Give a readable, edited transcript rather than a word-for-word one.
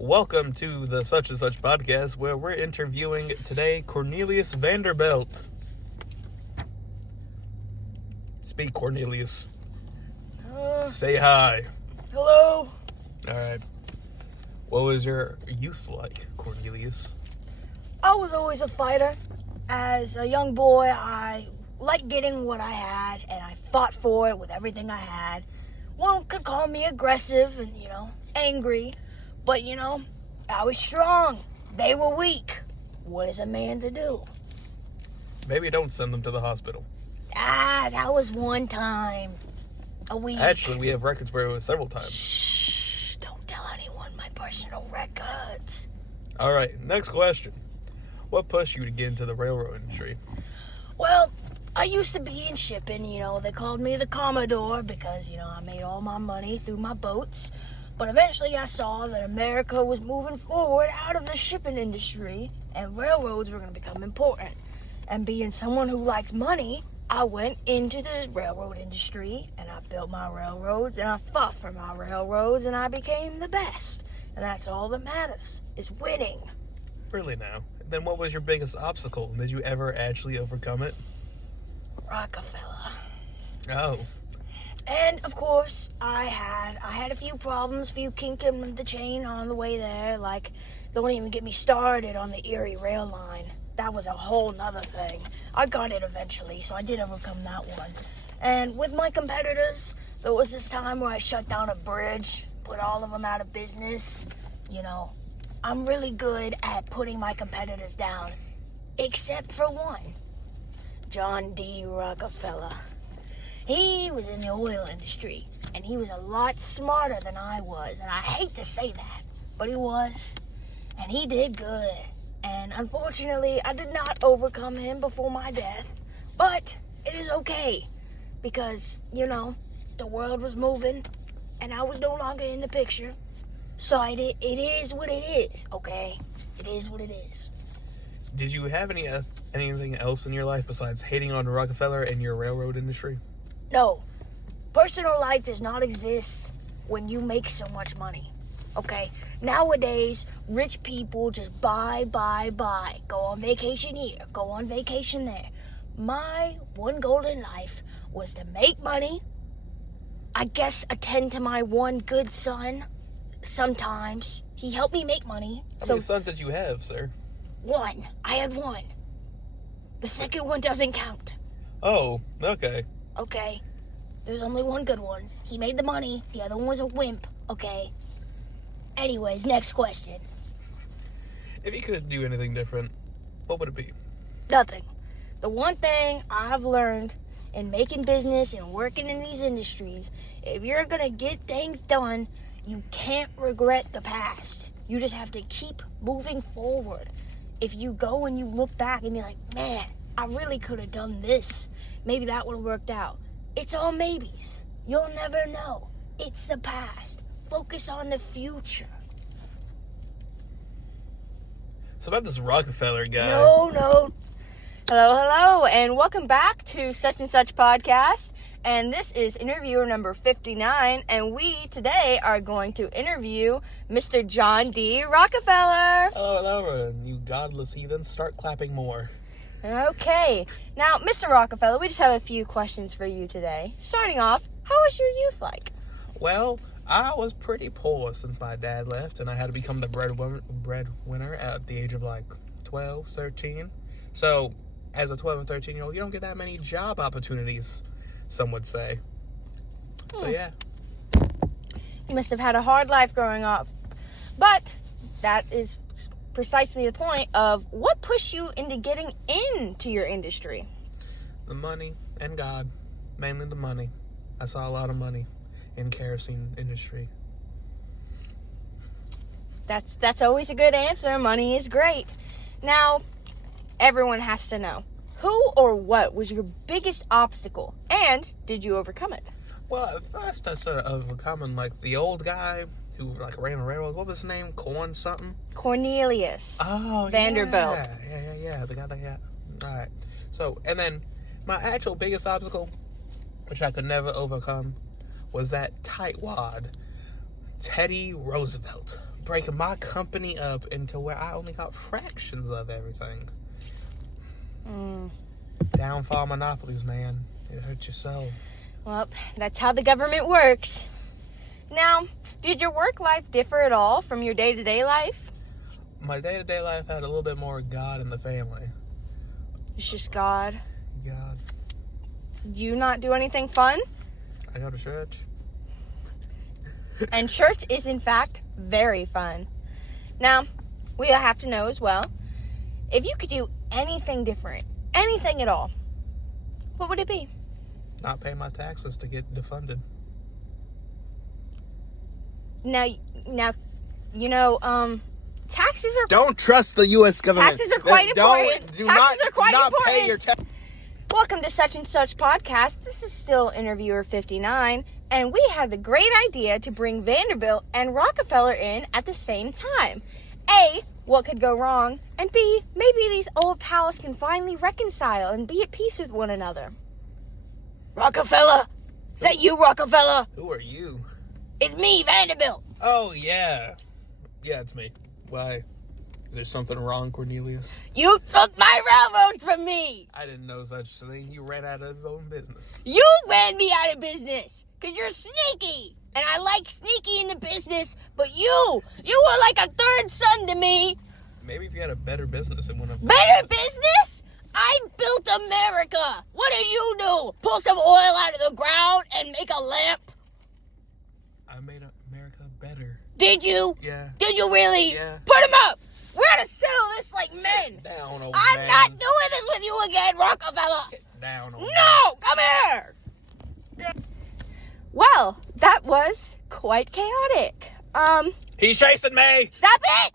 Welcome to the Such and Such podcast, where we're interviewing today Cornelius Vanderbilt. Speak, Cornelius. Say hi. Hello. Alright. What was your youth like, Cornelius? I was always a fighter. As a young boy, I liked getting what I had, and I fought for it with everything I had. One could call me aggressive and, angry, but, I was strong. They were weak. What is a man to do? Maybe don't send them to the hospital. That was one time a week. Actually, we have records where it was several times. Shh, don't tell anyone my personal records. Alright, next question. What pushed you to get into the railroad industry? Well, I used to be in shipping, they called me the Commodore because, I made all my money through my boats. But eventually I saw that America was moving forward out of the shipping industry and railroads were going to become important. And being someone who likes money, I went into the railroad industry and I built my railroads and I fought for my railroads and I became the best. And that's all that matters, is winning. Really now? Then what was your biggest obstacle? Did you ever actually overcome it? Rockefeller. Oh. And of course, I had a few problems, few kink in the chain on the way there. Like, don't even get me started on the Erie rail line. That was a whole nother thing. I got it eventually, so I did overcome that one. And with my competitors, there was this time where I shut down a bridge, put all of them out of business. I'm really good at putting my competitors down, except for one. John D. Rockefeller. He was in the oil industry, and he was a lot smarter than I was, and I hate to say that, but he was, and he did good. And unfortunately, I did not overcome him before my death, but it is okay, because, the world was moving, and I was no longer in the picture. So it is what it is, okay? It is what it is. Did you have anything else in your life besides hating on Rockefeller and your railroad industry? No. Personal life does not exist when you make so much money, okay? Nowadays, rich people just buy. Go on vacation here, go on vacation there. My one goal in life was to make money, I guess attend to my one good son. Sometimes he helped me make money. How many sons did you have, sir? One. I had one. The second one doesn't count. Oh, okay. Okay. There's only one good one. He made the money. The other one was a wimp. Okay. Anyways, next question. If you could do anything different, what would it be? Nothing. The one thing I've learned in making business and working in these industries, if you're gonna get things done, you can't regret the past. You just have to keep moving forward. If you go and you look back and be like, man, I really could have done this. Maybe that would have worked out. It's all maybes. You'll never know. It's the past. Focus on the future. So about this Rockefeller guy. No. Hello, and welcome back to Such and Such podcast. And this is interviewer number 59, and we today are going to interview Mr. John D. Rockefeller. Hello, and you godless heathens, start clapping more. Okay, now, Mr. Rockefeller, we just have a few questions for you today. Starting off, how was your youth like? Well, I was pretty poor since my dad left, and I had to become the breadwinner at the age of 12, 13. So, as a 12 and 13-year-old, you don't get that many job opportunities, some would say. So, yeah. You must have had a hard life growing up. But that is precisely the point of what pushed you into getting into your industry. The money and God. Mainly the money. I saw a lot of money in kerosene industry. That's always a good answer. Money is great. Now, everyone has to know, who or what was your biggest obstacle, and did you overcome it? Well, at first I started overcoming the old guy who ran the railroad. What was his name? Corn something? Cornelius. Oh, Vanderbilt. Yeah. The guy that got. All right. So, and then my actual biggest obstacle, which I could never overcome, was that tightwad, Teddy Roosevelt. breaking my company up into where I only got fractions of everything. Downfall monopolies, man. It hurts your soul. Well, that's how the government works. Now, did your work life differ at all from your day-to-day life? My day-to-day life had a little bit more God in the family. It's just God. God. Do you not do anything fun? I go to church. And church is, in fact, very fun. Now, we have to know as well, if you could do anything different, anything at all, what would it be? Not pay my taxes to get defunded. Now, taxes are... Don't trust the U.S. government. Taxes are quite important. Taxes are quite important. Pay your taxes. Welcome to Such and Such Podcast. This is still Interviewer 59, and we had the great idea to bring Vanderbilt and Rockefeller in at the same time. A, what could go wrong? And B, maybe these old pals can finally reconcile and be at peace with one another. Rockefeller? Is that you, Rockefeller? Who are you? It's me, Vanderbilt. Oh, yeah. Yeah, it's me. Why? Is there something wrong, Cornelius? You took my railroad from me. I didn't know such a thing. You ran out of your own business. You ran me out of business because you're sneaky. And I like sneaky in the business, but you were like a third son to me. Maybe if you had a better business, it wouldn't have... Better business? I built America. What did you do? Pull some oil out of the ground and make a lamp? I made America better. Did you? Yeah. Did you really? Yeah. Put him up. We're going to settle this like men. Sit down, old I'm man. not doing this with you again, Rockefeller. Sit down, old man. No, come here. Well, that was quite chaotic. He's chasing me. Stop it!